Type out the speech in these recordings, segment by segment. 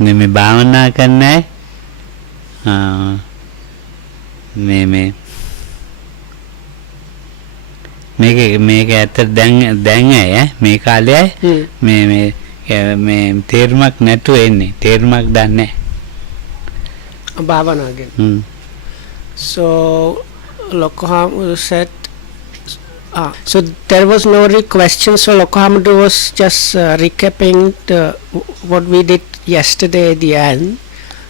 මේ භාවනා කරන්නේ මේ මේක ඇත්ත දැන් මේ කාලේ මේ තේරුමක් නැතුව එන්නේ තේරුමක් දන්නේ භාවනා ගැන. So Lokohamudu said so there was no question, so Lokohamudu was just recapping what we did yesterday at the end.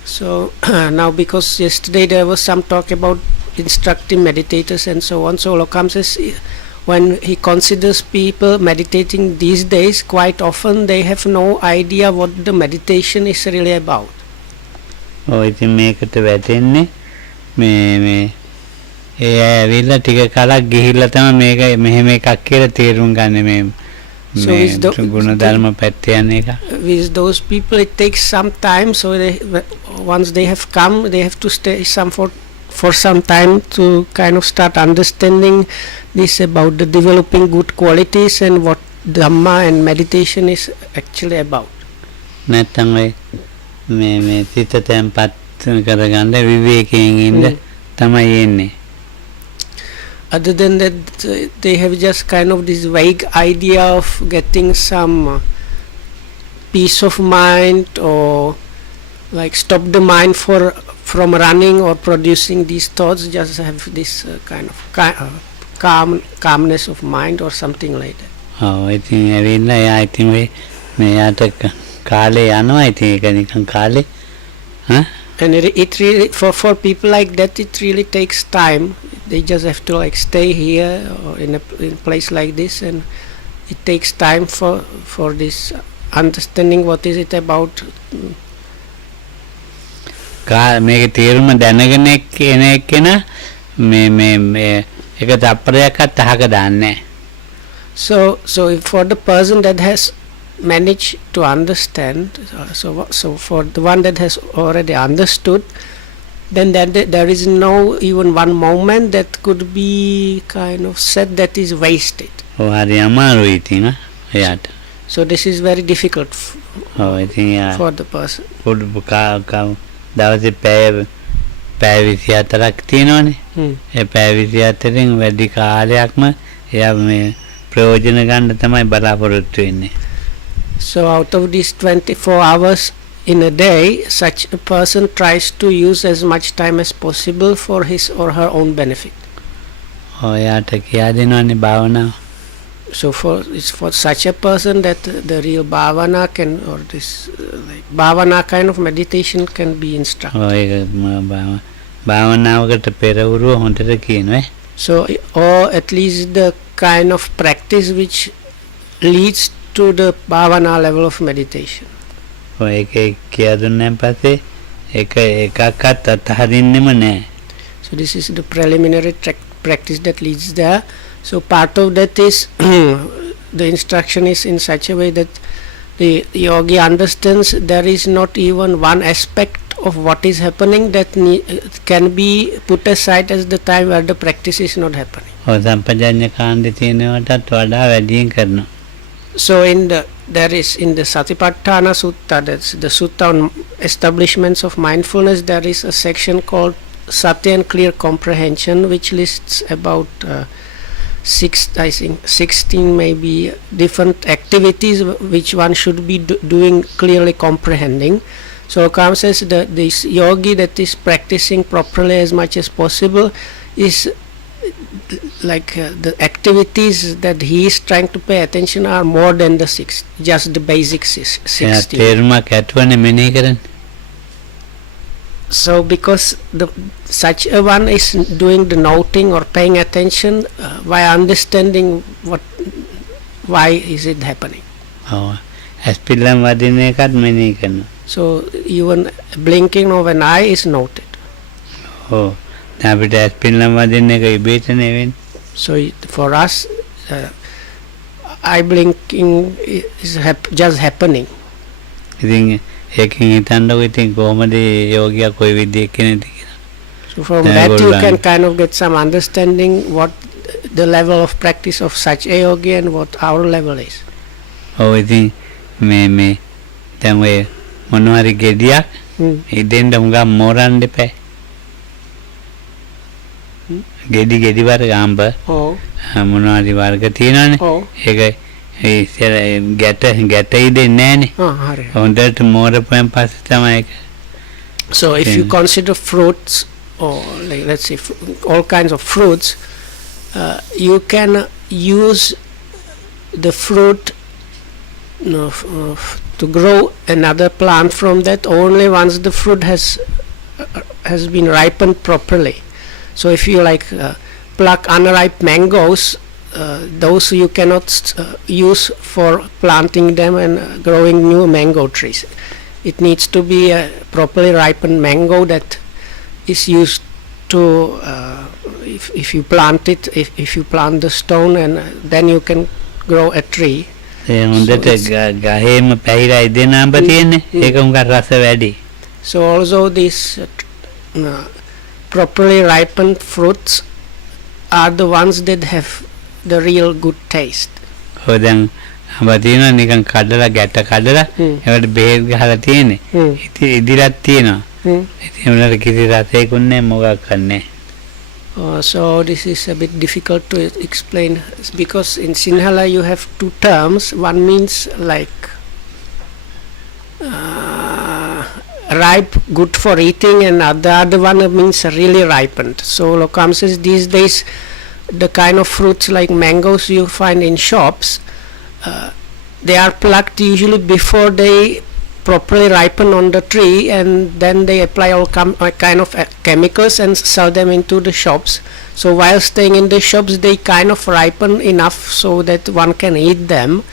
So now because yesterday there was some talk about instructing meditators and so on, so Lokam says when he considers people meditating these days, quite often they have no idea what the meditation is really about. ඉතින් මේකට වැටෙන්නේ මේ ඒ ඇවිල්ලා ටික කලක් ගිහිල්ලා තමයි මේක මෙහෙම එකක් කියලා තේරුම් ගන්න මේ ගුණධර්ම පැත්තේ යන එක. With those people it takes some time, so once they have come they have to stay for some time to kind of start understanding this about the developing good qualities and what Dhamma and meditation is actually about. නැත්තම් මේ සිත තැම්පත් කරගන්න විවේකයෙන් ඉන්න තමයි එන්නේ. Other than that they have just kind of this vague idea of getting some peace of mind or like stop the mind from running or producing these thoughts, just have this kind of calmness of mind or something like that. ඉතින් ඇවිල්ලා එයා ඉතින් මෙයාට කාලේ යනවා ඉතින් ඒක නිකන් කාලේ and it really for people like that it really takes time. They just have to like stay here or in a place like this, and it takes time for this understanding what is it about. මේක තේරුම දැනගෙන එන එක්කෙනා මේ එක තප්පරයක්වත් අහක දාන්නේ නැහැ. So for the person that has managed to understand, so for the one that has already understood, then there is no even one moment that could be kind of said that is wasted. හරි අමාරුයි ඉතින් එයාට. So this is very difficult for the person. දවසේ පැය 24ක් තියෙනවනේ. ඒ පැය 24න් වැඩි කාලයක්ම එයා මේ ප්‍රයෝජන ගන්න තමයි බලාපොරොත්තු වෙන්නේ. So out of these 24 hours in a day, such a person tries to use as much time as possible for his or her own benefit. එයාට කියා දෙනවනේ භාවනාව. So it's for such a person that the real bhavana can, or this like bhavana kind of meditation can be instructed. ඒක භාවනාවකට පෙරවරුව හොඳට කියනවා. So or at least the kind of practice which leads to the bhavana level of meditation. ඒක කියා දුන්නාන් පස්සේ එකක්වත් අතහරින්නෙම නැහැ. So this is the preliminary practice that leads there. So part of that is the instruction is in such a way that the yogi understands there is not even one aspect of what is happening that can be put aside as the time where the practice is not happening. සම්පජඤ්ඤ කාණ්ඩේ තියෙනවටත් වඩා වැඩියෙන් කරනවා. So there is in the Satipatthana Sutta, that's the sutta on establishments of mindfulness, there is a section called Satya and Clear Comprehension, which lists about 16 maybe different activities which one should be doing clearly comprehending. So Kam says that this yogi that is practicing properly as much as possible is like the activities that he is trying to pay attention are more than the just the basic 16. So because such a one is doing the noting or paying attention by understanding why is it happening. So even blinking of an eye is noted. So for us eye blinking is just happening. So from that you can kind of get some understanding what the level of practice of such a yogi and what our level is. මොනවා හරි ගෙඩියක් ඉදෙන්න හුඟක් මෝරන්න එපා. ගෙඩි වර්ග අඹ මොනවා හරි වර්ග තියෙනවානේ. ඒක ඒ ගැට ඉදෙන්නේ නැහනේ. හරි. හොඳට මෝරපුවෙන් පස්සේ තමයි ඒක. So if you consider fruits or like let's say all kinds of fruits, you can use the fruit to grow another plant from that only once the fruit has been ripened properly. So if you like pluck unripe mangoes, those you cannot use for planting them and growing new mango trees. It needs to be a properly ripened mango that is used to if you plant it, if you plant the stone, and then you can grow a tree. හොඳට ගහේම පැහිලා ඉදෙන අඹ තියෙන්නේ. ඒක උඟක් රස වැඩි. So also these properly ripened fruits are the ones that have the real good taste. ඔය දැන් අඹ තියෙනවා නිකන් කඩලා ගැට කඩලා ඒකට බෙහෙත් ගහලා තියෙන්නේ. ඉතින් ඉදිරියට තියෙනවා. ඉතින් උනට කිසි රසයකුත් නැහැ මොකක් නැහැ. So this is a bit difficult to explain because in Sinhala you have two terms. One means like ripe, good for eating, and the other one means really ripened. So Lokam says these days the kind of fruits like mangoes you find in shops, they are plucked usually before they properly ripen on the tree, and then they apply all kind of chemicals and sell them into the shops. So while staying in the shops they kind of ripen enough so that one can eat them,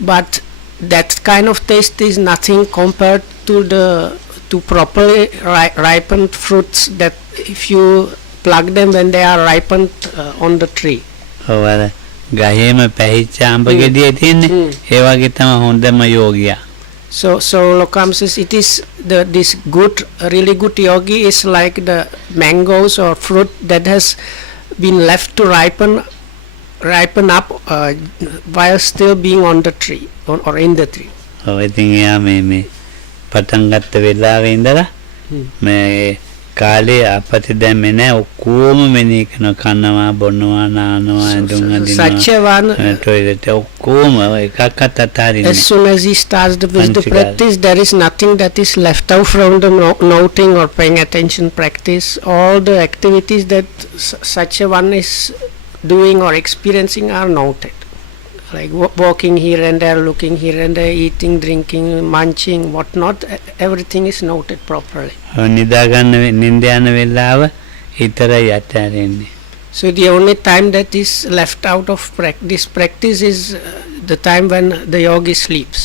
but that kind of taste is nothing compared to properly ripened fruits that if you pluck them when they are ripened on the tree. ගහේම පැහිච්ච අඹ ගෙඩිය තියෙන්නේ. ඒ වගේ තමයි හොඳම යෝගියා. So Lokam says it is this good, really good yogi is like the mangoes or fruit that has been left to ripen up while still being on the tree or in the tree. ඉතින් එයා මේ පටන් ගත්ත වෙලාවේ ඉඳලා මේ කාලේ අපති දැම්මේ නැහැ. ඔක්කොම මෙනෙහි කරනවා, කනවා, බොනවා, නානවා, ඇඳුම් අඳිනවා. Such a one, toilet ඔක්කොම එකක්වත් අතාරින්නේ. as soon as he starts with the practice, there is nothing that is left out from the noting or paying attention practice. All the activities that such a one is doing or experiencing are noted. Like walking here and there, looking here and there, eating, drinking, munching, whatnot, everything is noted properly. නිදා ගන්න නින්ද යන වෙලාව හිතරයි අතාරින්නේ. So the only time that is left out of this practice is the time when the yogi sleeps.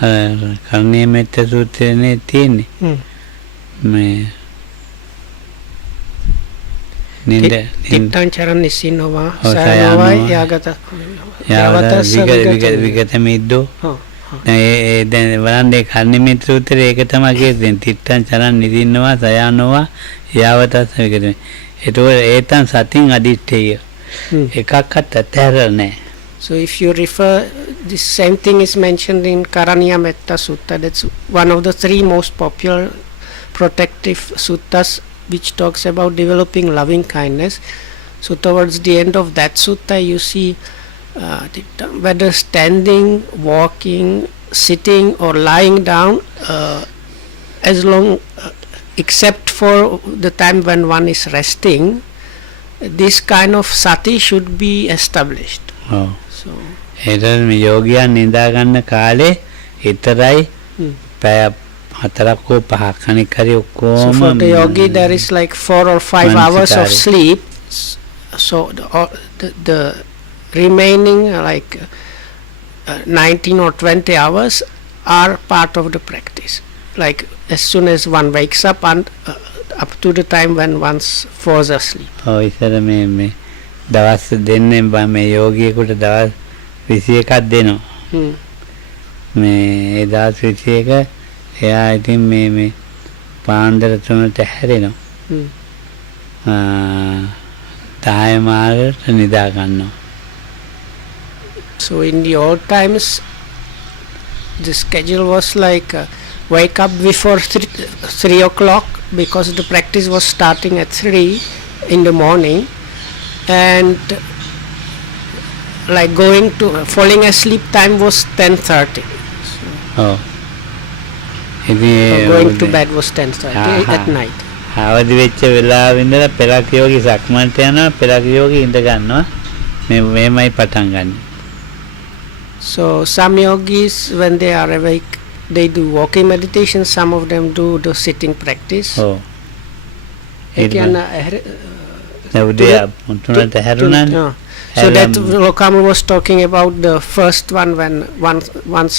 කර්ණීය මෙත්ත සූත්‍රයේ තියෙන්නේ. මේ තිත්තං චරණ නිසින්නෝවා සයනෝවා යාගත විගත මිද්දෝ. දැන් වරන්දේ කර්ණීය මෙත්ත සූත්‍රයේ ඒක තමයි කියන්නේ. තිත්තං චරණ නිසින්නෝවා සයනෝවා යාවතස්ස විගත. ඒතකොට ඒතන් සතින් අදිත්තේය. එකක්වත් අතහැරලා නැහැ. So if you refer, this same thing is mentioned in Karaniya Metta Sutta. That's one of the three most popular protective suttas which talks about developing loving kindness. So towards the end of that sutta you see whether standing, walking, sitting or lying down, as long except for the time when one is resting, this kind of sati should be established. So එතන මේ යෝගියා නිදා ගන්න කාලේ විතරයි පැය 4ක් හෝ 5ක් අනික හරි ඔක්කොම. So for the yogi there is like 4 or 5 hours of sleep. So the remaining like 19 or 20 hours are part of the practice. Like as soon as one wakes up and up to the time when one falls asleep. ඉතින් මේ දවස් දෙන්නේ මේ යෝගියෙකුට දවස් 21ක් දෙනවා. මේ ඒ දවස් 21 එයා ඉතින් මේ පාන්දර 3ට හැරෙනවා. 10 මාකට නිදා ගන්නවා. So in the old times the schedule was like wake up before 3 o'clock because the practice was starting at 3 in the morning, and like going to falling asleep time was 10:30. ඔව් ඉතින් Going to bed was 10:30 at night. අවදි වෙච්ච වෙලාවෙ ඉඳලා පෙරක් යෝගී සක්මන්ට යනවා, පෙරක් යෝගී ඉඳ ගන්නවා. මේමයි පටන් ගන්න. So some yogis, when they are awake, they do walking meditation. Some of them do the sitting practice. ඔව් ඒ කියන්නේ උදේ 3ට හැරුණානේ. So that Lokama was talking about the first one, when once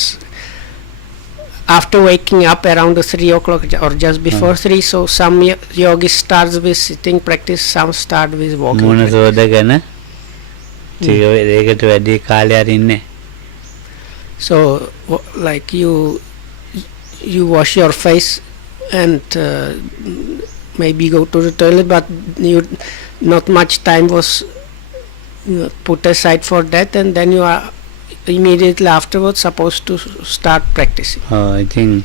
after waking up around the 3 o'clock or just before 3. So some yogis starts with sitting practice, some start with walking මොන practice. සෝදගෙන ඒකට වැඩි කාලයක් ඉන්නේ. So like you wash your face and maybe go to the toilet, but not much time was put aside for that, and then you are immediately afterwards supposed to start practicing. ඉතින්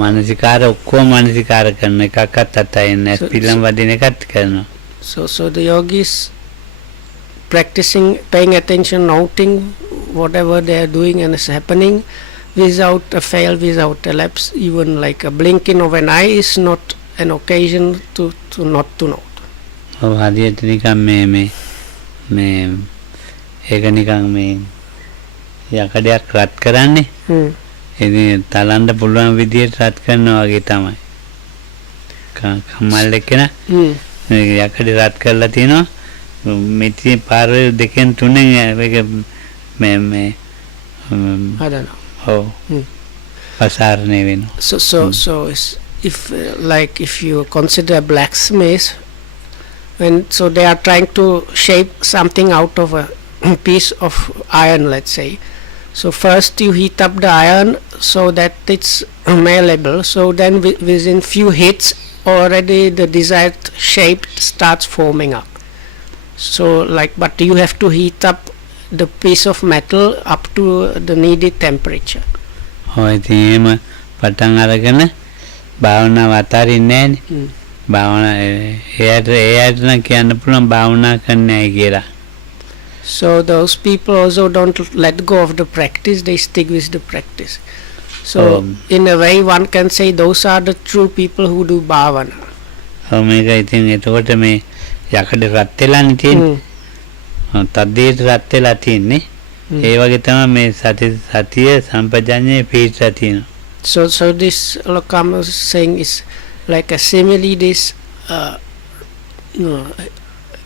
මානසිකාර ඔක්කොම මානසිකාර කරන එකක්වත් අතයින්නේ පිළම් වදින එකත් කරනවා. So the yogis practicing, paying attention, noting whatever they are doing and is happening without a fail, without a lapse. Even like a blinking of an eye is not an occasion to not to note. ඔව් හරියට නිකන් මේ ඒක නිකන් මේ යකඩයක් රත් කරන්නේ. ඉතින් තලන්න පුළුවන් විදියට රත් කරනවා වගේ තමයි. කම්මල් එක්කන යකඩ රත් කරලා තිනවා. මෙතන පාර දෙකෙන් තුනෙන් ඒක මේ I don't know. ඔව් පසාරණය වෙනවා. So if like if you consider a blacksmith, when so they are trying to shape something out of a piece of iron, let's say. So first you heat up the iron so that it's malleable. So then within few hits already the desired shape starts forming up. So like, but you have to heat up the piece of metal up to the needed temperature. ඔය ඉතින් පටන් අරගෙන භාවනාව අතාරින්නේ නැහැනේ. භාවනා එයාට නම් කියන්න පුළුවන් භාවනා කරන්නයි කියලා. So those people also don't let go of the practice, they stick with the practice. So in a way one can say those are the true people who do bhavana. මේක ඉතින් එතකොට මේ යකඩ රත් වෙලානේ තියෙන්නේ. තද්දේට රත් වෙලා තියෙන්නේ. ඒ වගේ තමයි මේ සතිය සම්පජඤ්ඤේ පිහිටලා තියෙනවා. So this Lokama is saying is like a simile, this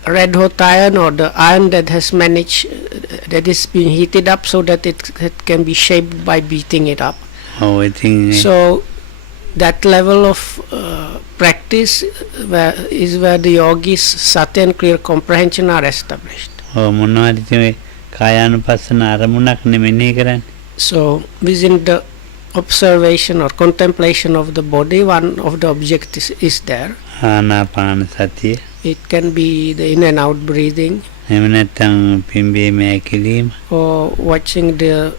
red hot iron, or the iron that has managed, that is being heated up so that it can be shaped by beating it up. So that level of practice is where the yogis sati and clear comprehension are established. So within the observation or contemplation of the body, one of the objectives is there. It can be the in and out breathing, or watching the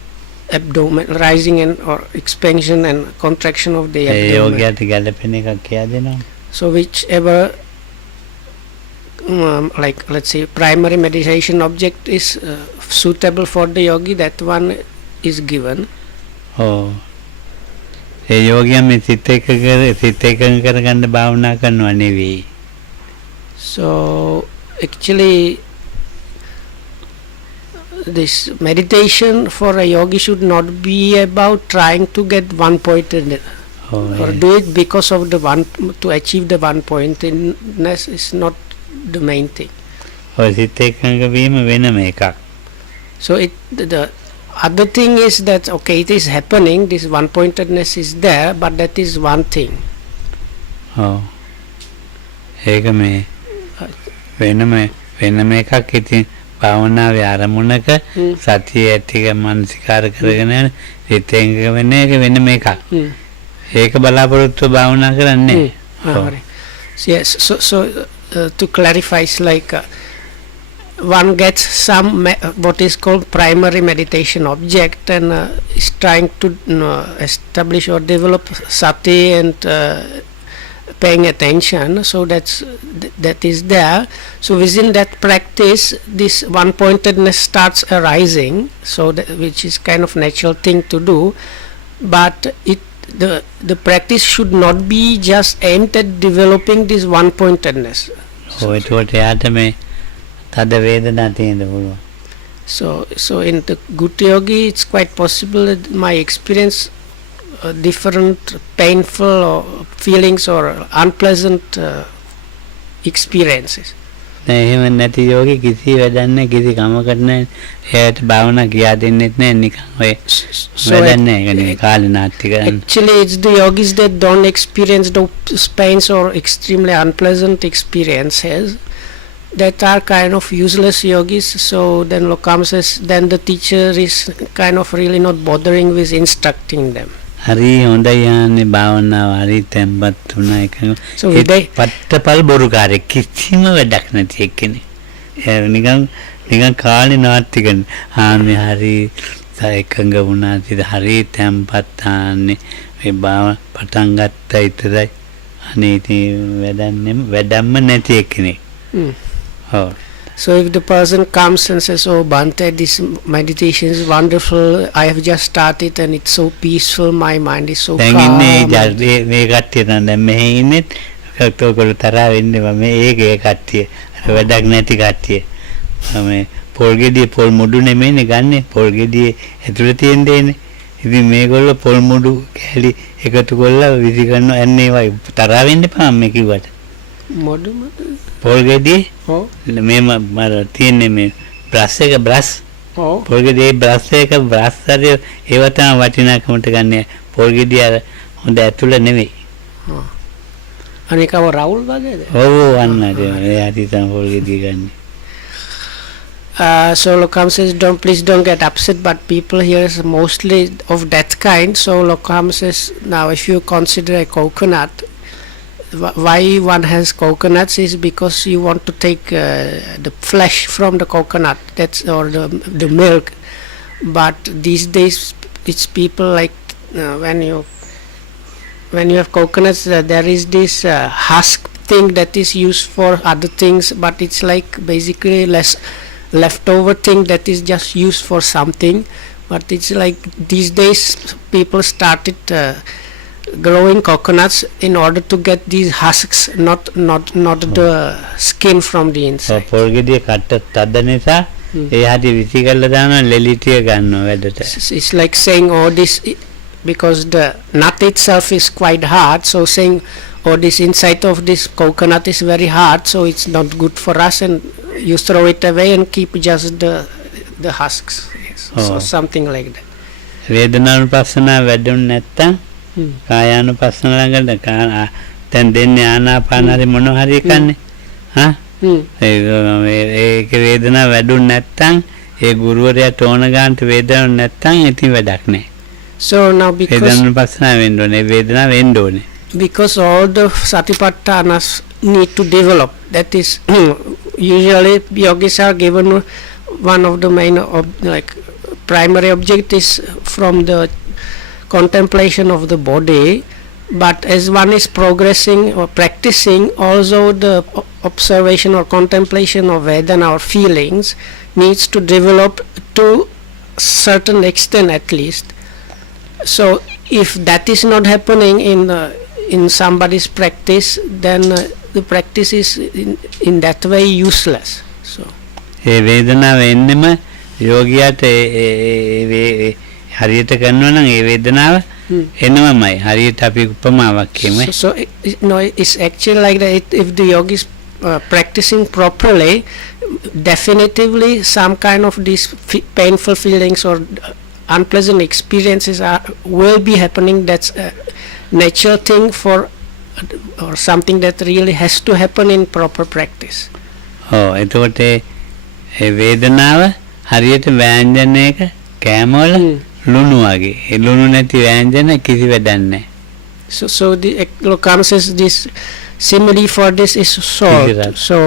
abdomen rising and or expansion and contraction of the abdomen. So whichever like let's say primary meditation object is suitable for the yogi, that one is given. ඒ යෝගියා මේ සිත එකඟ කරගන්න භාවනා කරනවා නෙවෙයි. So actually this meditation for a yogi should not be about trying to get one pointedness or do it because of the one to achieve the one pointedness is not the main thing. සිත එකඟ වීම වෙනම එකක්. So the other thing is that okay, it is happening, this one pointedness is there, but that is one thing. ඒක මේ වෙනම එකක්. ඉතින් භාවනාවේ ආරමුණක සතිය ඇතික මානසිකාර කරගෙන සිත එකඟ වෙන එක වෙනම එකක්. ඒක බලාපොරොත්තු භාවනා කරන්නේ. Yes, so to clarify, it's like one gets some what is called primary meditation object and is trying to establish or develop sati and paying attention, so that is there. So within that practice, this one pointedness starts arising, so which is kind of natural thing to do, but the practice should not be just aimed at developing this one pointedness. So in the Gutta Yogi, it's quite possible that my experience different painful or feelings or unpleasant experiences. එහෙම නැති යෝගී කිසි වැඩක් නැහැ, කිසි කමකට නැහැ. එයාට භාවනා කියා දෙන්නෙත් නැහැ, නිකන් ඔය වැඩක් නැහැ. ඒක නේ කාලේ නාට්‍ය කරන්නේ. Actually, it's the yogis that don't experience those pains or extremely unpleasant experiences that are kind of useless yogis. So then Lokam says, then the teacher is kind of really not bothering with instructing them. හරි හොඳයි යන්නේ භාවනාව හරි තැම්පත් වුණා එකම. So they පට්ටපල් බොරුකාරයෙක් කිසිම වැඩක් නැති එක්කනේ. නිකන් කාලේ නාට්‍ය කරන. ආන්නේ හරි එකඟ වුණා. ඉතින් හරි තැම්පත් ආන්නේ මේ භාව පටන් ගත්තා විතරයි. අනේ ඉතින් වැඩක්ම නැති එක්කනේ. ඔව්. So if the person comes and says, "Oh, Bhante, this meditation is wonderful. I have just started and it's so peaceful. My mind is so calm." දැන් ඉන්නේ මේ කට්ටිය නම් දැන් මෙහෙ ඉන්නෙත් ඔයගොල්ලෝ තරහ වෙන්නේ මේ ඒකේ කට්ටිය. වැඩක් නැති කට්ටිය. මේ පොල් ගෙඩිය පොල් මුඩු නෙමෙයිනේ ගන්නෙ. පොල් ගෙඩියේ ඇතුලේ තියෙන දේනේ. ඉතින් මේගොල්ලෝ පොල් මුඩු කැලි එකතු කරලා විසි කරනවා. එන්නේ වයි තරහ වෙන්න එපා මේ කිව්වට. මුඩු පොල් ගෙඩියේ Oh. මේ මර තියෙන්නේ මේ බ්‍රෂ් එක බ්‍රෂ් පොල් ගෙඩියේ බ්‍රෂ් එක බ්‍රෂ් හරි ඒව තමයි වටිනාකමට ගන්න. පොල් ගෙඩිය අර හොඳ ඇතුළ නෙවෙයි. අනිකව රවුල් වගේද? ඔව් අන්න ඒ හරි තමයි පොල් ගෙඩිය ගන්න. So Lokam says, please don't get upset, but people here is mostly of that kind. So Lokam says, now if you consider a coconut, why one has coconuts is because you want to take the flesh from the coconut, that's or the milk. But these days it's people like when you have coconuts, there is this husk thing that is used for other things, but it's like basically leftover thing that is just used for something. But it's like these days people started growing coconuts in order to get these husks, not the skin from the inside. පොල් ගෙඩිය කට්ට තද නිසා ඒ හැටි විසි කරලා දානවා ලෙලිටිය ගන්නවා වැඩට. It's like saying, oh, this, because the nut itself is quite hard, so saying, oh, this inside of this coconut is very hard, so it's not good for us, and you throw it away and keep just the husks. Yes. So something like that. වේදනානුපස්සනාව වැඩුණ නැත්තම් කායානුපස්සන ළඟට දැන් දෙන්නේ ආනාපාන හරි මොන හරි කන්නේ. හා ඒක වේදනාව වැඩුණ නැත්තම් ඒ ගුරුවරයාට ඕන ගන්නට වේදනාවක් නැත්තම් ඉතින් වැඩක් නැහැ. So now වේදනානුපස්සනාව වෙන්න ඕනේ, වේදනාව වෙන්න ඕනේ. Because all the satipatthanas need to develop. That is usually yogis are given one of the main primary objectives from the contemplation of the body, but as one is progressing or practicing, also the observation or contemplation of Vedana or feelings needs to develop to certain extent at least. So if that is not happening in somebody's practice, then the practice is in that way useless. So ඒ වේදනාව එන්නෙම යෝගියාට හරියට කරනවා නම් ඒ වේදනාව එනවමයි. හරියට අපි උපමාවක් කියමු. So no, it's actually like that. If the yogi is practicing properly, definitively some kind of these painful feelings or unpleasant experiences will be happening. That's a natural thing for or something that really has to happen in proper practice. එතකොට ඒ වේදනාව හරියට ව්‍යංජනයක කෑමවල ලුණු වගේ. ඒ ලුණු නැති ව්‍යංජන කිසි වැඩක් නැහැ. So the Lokam says this simile for this is salt. So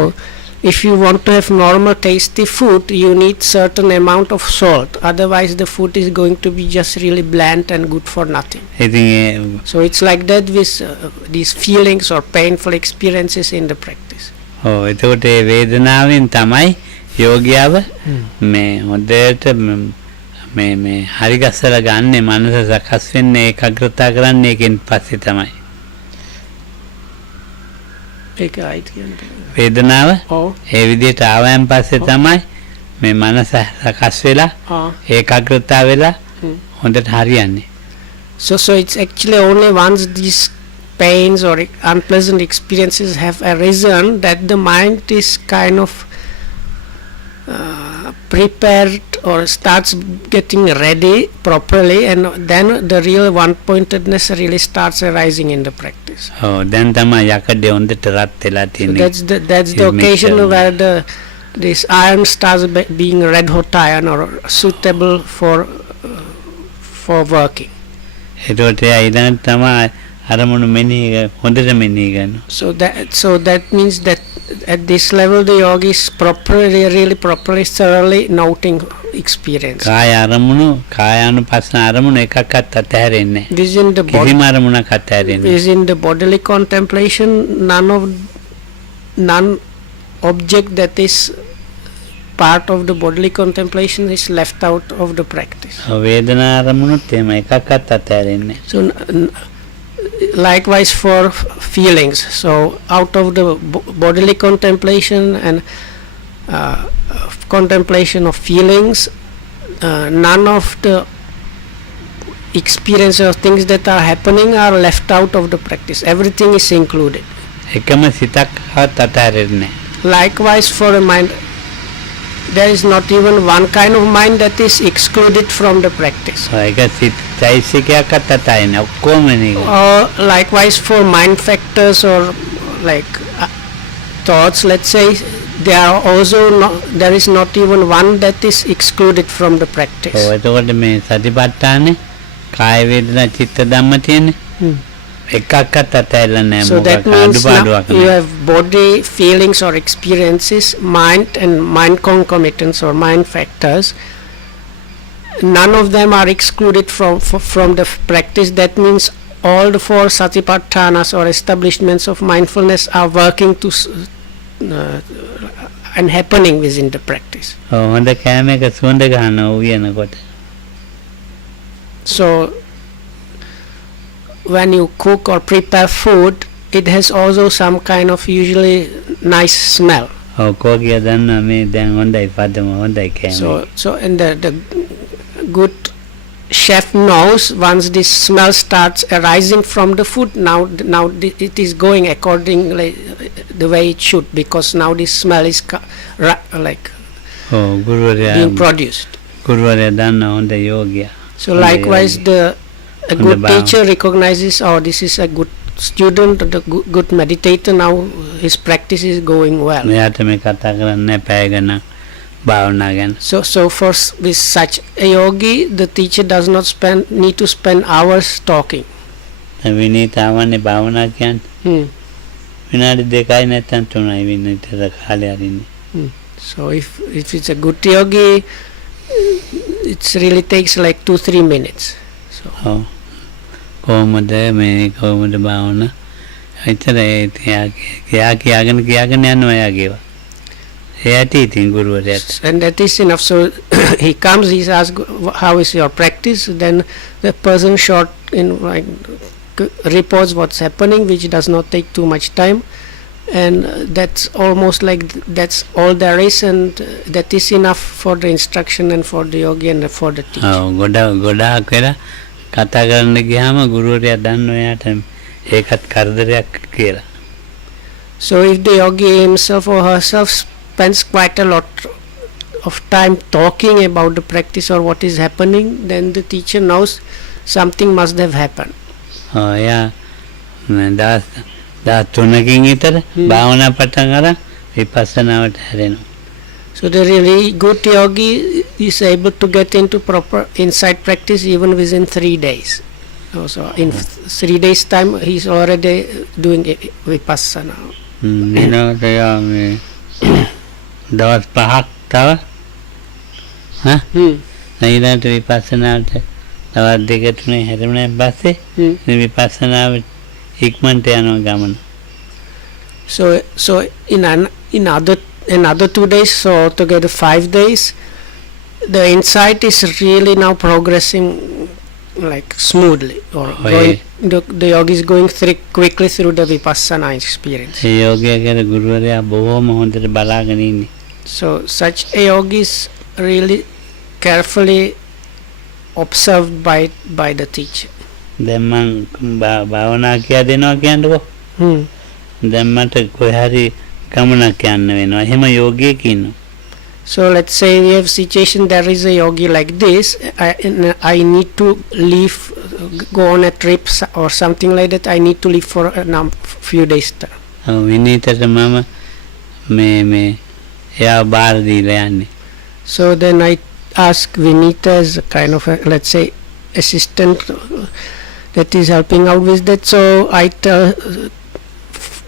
if you want to have normal tasty food, you need certain amount of salt. Otherwise, the food is going to be just really bland and good for nothing. ඉතින් So it's like that with these feelings or painful experiences in the practice. එතකොට ඒ වේදනාවෙන් තමයි යෝගියාව මේ හොඳට මේ හරි ගස්සලා ගන්න මනස සකස් වෙන්නේ ඒකාග්‍රතාව කරන්නේ ඒකෙන් පස්සේ තමයි. ඒකයි කියන්නේ. වේදනාව ඔව්. ඒ විදිහට ආවයන් පස්සේ තමයි මේ මනස සකස් වෙලා ඒකාග්‍රතාව වෙලා හොඳට හරියන්නේ. So it's actually only once these pains or unpleasant experiences have arisen that the mind is kind of prepared or starts getting ready properly, and then the real one-pointedness really starts arising in the practice. දැන් තමයි යකඩේ හොඳට රත් වෙලා So තියෙන්නේ. that's the occasion where this iron starts being red hot iron or suitable for working. එතකොට එයා ඊළඟට තමයි අරමුණු මෙනෙහි හොඳට මෙනෙහි කරනවා. So that means that at this level the yogi is really properly thoroughly noting experience. කාය අරමුණු කායානුපස්සන අරමුණු එකක්වත් අතහැරෙන්නේ නැහැ. This in the body, කිසිම අරමුණක් අතහැරෙන්නේ is in the bodily contemplation, none object that is part of the bodily contemplation is left out of the practice. වේදනා අරමුණුත් එහෙම එකක්වත් අතහැරෙන්නේ නැහැ. So likewise for feelings. So out of the bodily contemplation and contemplation of feelings, none of the experience or things that are happening are left out of the practice. Everything is included. එකම සිතක්වත් අතහැරෙන්නේ නැහැ. Likewise for a mind, there is not even one kind of mind that is excluded from the practice. ඒක සිත චෛසිකයක්වත් අතහැරෙන්නේ ඔක්කොම නේ. Or likewise for mind factors or like thoughts, let's say, there is not even one that is excluded from the practice. එතකොට මේ සතිපට්ඨානේ කාය වේදනා චිත්ත ධම්ම තියෙන්නේ. එකක්වත් අතහැරලා නැහැ. So that මොකක් means අඩුපාඩුවක් you නැහැ. have body, feelings or experiences, mind and mind concomitants or mind factors. None of them are excluded from the practice. That means all the four satipatthanas or establishments of mindfulness are working to and happening within the practice. හොඳ කෑම එක සුවඳ ගන්නවා උයනකොට. So when you cook or prepare food, it has also some kind of usually nice smell. කෝකිය දන්නා මේ දැන් හොඳයි පදම හොඳයි කෑම. So and the good chef knows once this smell starts arising from the food, now it is going accordingly the way it should, because now this smell is like being produced. ගුරුවරයා දන්නා හොඳ යෝගියා. So likewise a good teacher recognizes, oh, this is a good student, the good meditator, now his practice is going well. මෙයාට මේ කතා කරන්න පැය ගණන් භාවනා ගැන. So with such a yogi, the teacher does not need to spend hours talking. විනීතාවන්නේ භාවනා කියන්නේ විනාඩි 2යි නැත්නම් 3යි විනීතර කාලය අරින්නේ. So if it's a good yogi, it really takes like 2-3 minutes. So කොහොමද භාවනා එච්චර එයා කියාගෙන යනවා එයාගේවා. එයාට ඉතින් ගුරුවරයාට. And that is enough. So he comes, he asks, how is your practice? Then the person short reports what's happening, which does not take too much time, and that's almost like that's all there is, and that is enough for the instruction and for the yogi and for the teacher. ගොඩාක් වෙලා කතා කරන්න ගියාම ගුරුවරයා දන්නවා එයාට ඒකත් කරදරයක් කියලා. So if the yogi himself or herself spends quite a lot of time talking about the practice or what is happening, then the teacher knows something must have happened. එයා දවස් 3කින් විතර භාවනා පටන් අරන් විපස්සනාවට හැරෙනවා. So the really good yogi is able to get into proper insight practice even within 3 days. So in 3 days time he is already doing vipassana. දවස් 5ක් තව ඊළඟට විපස්සනාවට දවස් 2-3 හැරුණාන් පස්සේ විපස්සනාව ඉක්මනට යනවා ගමන. So in another 2 days, so altogether 5 days, the insight is really now progressing like smoothly, or the yogi is going quickly through the vipassana experience. ඒ යෝගියාගේ ගුරුවරයා බොහොම හොඳට බලාගෙන ඉන්නේ. So such a yogi is really carefully observed by the teacher. දැන් මං භාවනා කියා දෙනවා කියන්නකෝ. දැන් මට කොහේ හරි ගමනක් යන්න වෙනවා. එහෙම යෝගියෙක් ඉන්නවා. So let's say we have situation, there is a yogi like this, I need to leave, go on a trip or something like that, I need to leave for a few days. විනීතට මම මේ එයා බාර දීලා යන්නේ. So then I ask Vinita as a kind of a, let's say, assistant that is helping out with that. So I tell,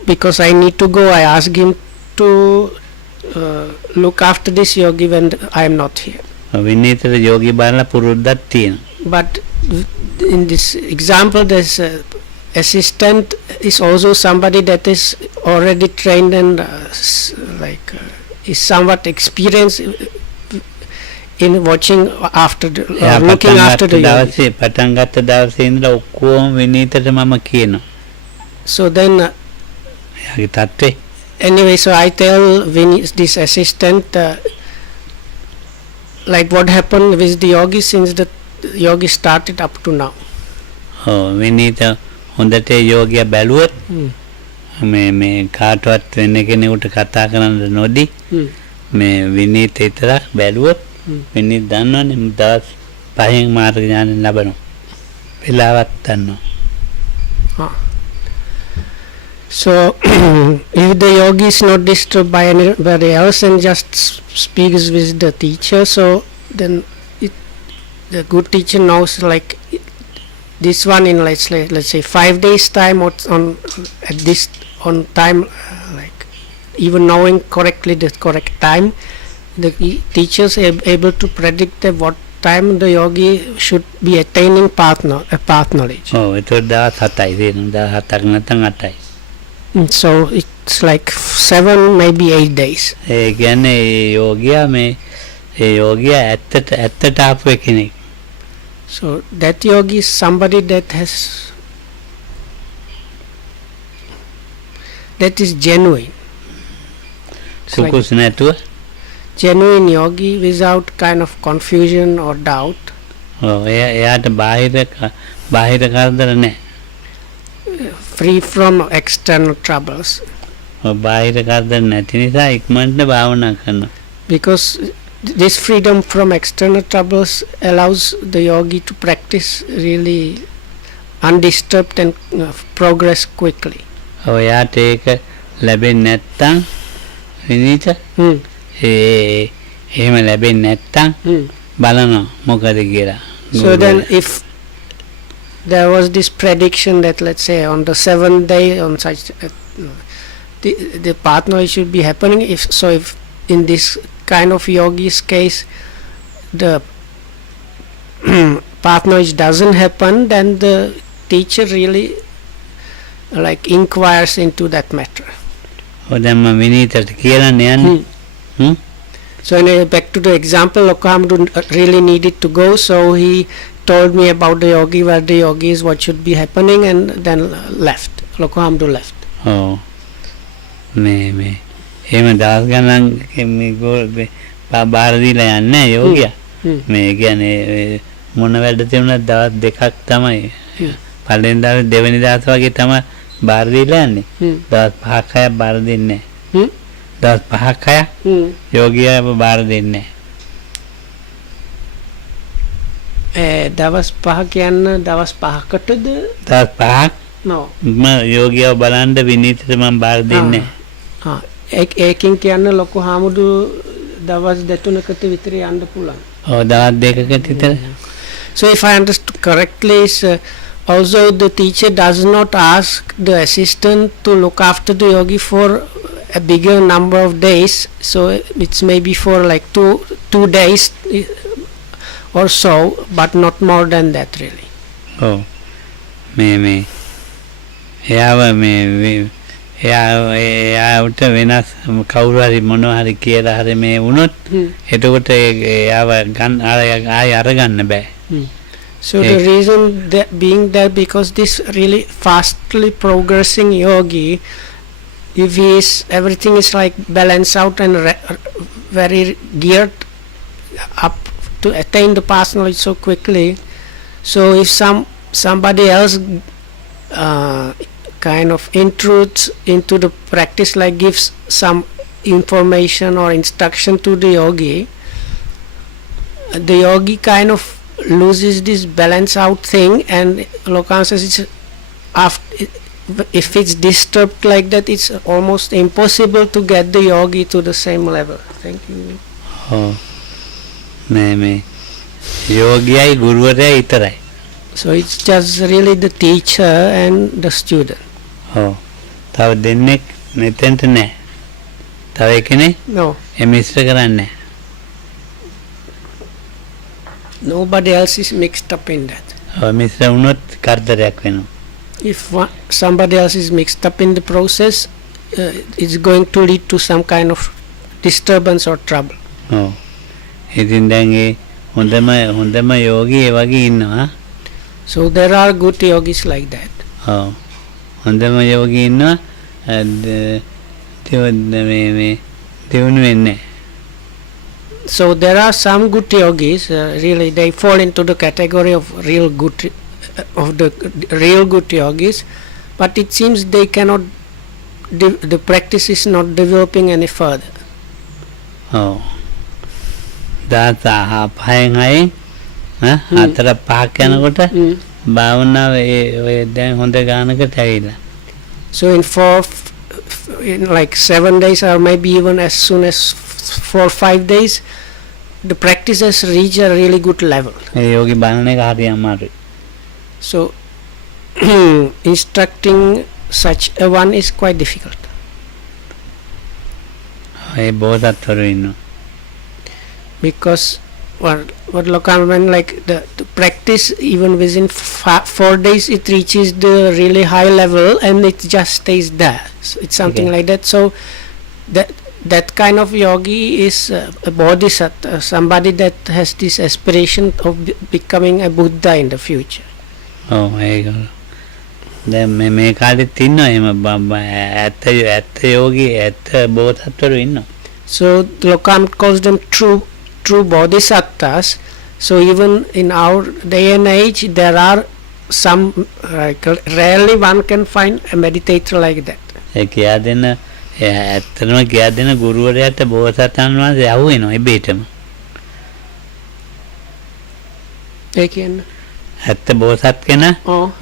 because I need to go, I ask him to look after this yogi when I am not here. විනීතට යෝගී බාරලා පුරුද්දක් තියෙනවා. But in this example, this assistant is also somebody that is already trained and is somewhat experienced in watching after the, looking after the yogi. පටන් ගත්ත දවසේ ඉඳලා ඔක්කොම විනීතට මම කියනවා. So then එයාගේ තත්ත්වේ anyway, so I tell this assistant like what happened with the yogi since the yogi started up to now. විනීත හොඳට යෝගියා බැලුවොත් මේ කාටවත් වෙන කෙනෙකුට කතා කරන්න නොදී මේ විනීත විතරක් බැලුවොත් විනීත දන්නවනේ දවස් 5න් මාර්ග ඥාන ලැබෙනවා. වෙලාවක් ගන්නවා. So if the yogi is not disturbed by anybody else and just speaks with the teacher, so then the good teacher knows like this one in let's say 5 days time, or on time, like even knowing correctly the correct time, the teachers are able to predict what time the yogi should be attaining path knowledge. ඒක දවස් 7යි දෙනවා. 7ක් නැත්නම් 8යි. So it's like 7, maybe 8 days. ඒ කියන්නේ යෝගියා ඇත්තට ආපු කෙනෙක්. So that yogi is somebody that is genuine. සුකුස් නැතුව Genuine yogi without kind of confusion or doubt. එයාට බාහිර කරදර නැහැ. Free from external troubles. බාහිර කරදර නැති නිසා ඉක්මනට භාවනා කරනවා. Because this freedom from external troubles allows the yogi to practice really undisturbed and progress quickly. එයාට ඒක ලැබෙන්නේ නැත්තම් විනීත එහෙම ලැබෙන්නේ නැත්තම් බලනවා මොකද කියලා. So then if there was this prediction that let's say on the 7th day on such the path knowledge should be happening, if in this kind of yogi's case the path knowledge doesn't happen, then the teacher really like inquires into that matter. දැන් මම විනීතට කියලානේ යන්නේ. So anyway, back to the example, Lokahamdu really needed to go, so he told me about the yogi, where the yogi is, what should be happening, and then left. Lokahamdu left. මේ එහෙම දවස් ගණන් බාර දීලා යන්නේ යෝගියා. මේ කියන්නේ මොන වැඩ තිබුණත් දවස් 2ක් තමයි. පළවෙනි දවස් දෙවෙනි දවස් වගේ තමයි බාර දීලා යන්නේ. දවස් 5ක් 6ක් බාර දෙන්නේ නැහැ. දවස් 5ක් 6ක් යෝගියා බාර දෙන්නේ නැහැ. දවස් 5 කියන්න දවස් 5කටද? දවස් 5ක් no. මම යෝගියාව බලන්න විනීතට මම බාර දෙන්නේ නැහැ. ඒකෙන් කියන්න ලොකු හාමුදුරු දවස් 2-3කට විතර යන්න පුළුවන්. දවස් 2කට විතර. So if I understood correctly, is also the teacher does not ask the assistant to look after the yogi for a bigger number of days, so it's maybe for like two days or so, but not more than that really. ඔව් මේ එයාව එයාට වෙනස් කවුරු හරි මොනවා හරි කියලා හරි මේ වුණොත් එතකොට එයාව ආය අරගන්න බෑ. So the reason that being that because this really fastly progressing yogi, if everything is like balanced out and very geared up to attain the past knowledge so quickly, so if somebody else kind of intrudes into the practice, like gives some information or instruction to the yogi kind of loses this balance out thing, and Lokan says if it's disturbed like that, it's almost impossible to get the yogi to the same level. Thank you. Oh, මේ යෝගියයි ගුරුවරයා විතරයි. So it's just really the teacher and the student. ඔව්. තව දෙන්නෙක් මෙතෙන්ට නැහැ. තව එකනේ No. මිශ්‍ර කරන්නේ නැහැ. Nobody else is mixed up in that. ඔව් මිශ්‍ර වුණොත් කරදරයක් වෙනවා. If somebody else is mixed up in the process, it's going to lead to some kind of disturbance or trouble. ඔව්. ඉතින් දැන් ඒ හොඳම යෝගී ඒ වගේ ඉන්නවා. So there are good yogis like that. ඔව්. හොඳම යෝගී ඉන්නවා මේ දියුණු වෙන්නේ. So there are some good yogis, really they fall into the category of real good yogis, but it seems they cannot the practice is not developing any further. Oh, that's පහෙන් හයෙන් හතර පහක් යනකොට භාවනාව ඔය දැන් හොඳ ගානකට ඇවිල්ලා. So in like 7 days or maybe even as soon as 4 or 5 days, the practice has reached a really good level. ඒ යෝගි බලන එක හරි අමාරුයි. So instructing such a one is quite difficult. ඒ බෝධත්වරු ඉන්නවා. Because what Lokan meant, like the practice even within 4 days it reaches the really high level and it just stays there. So it's something like that. So that kind of yogi is a bodhisattva, somebody that has this aspiration of becoming a Buddha in the future. ඔව් ඒක. දැන් මේ කාලෙත් ඉන්නවා එහෙම ඇත්ත යෝගී ඇත්ත බෝධත්වරු ඉන්නවා. So Lokan calls them true bodhisattvas. So even in our day and age, there are some, rarely one can find a meditator like that. ඒ කියා දෙන ඇත්තටම කියා දෙන ගුරුවරයාට බෝසතාණන් වහන්සේ යහු වෙනවා ඉබේටම. ඒ කියන්නේ ඇත්ත බෝසත් කෙනා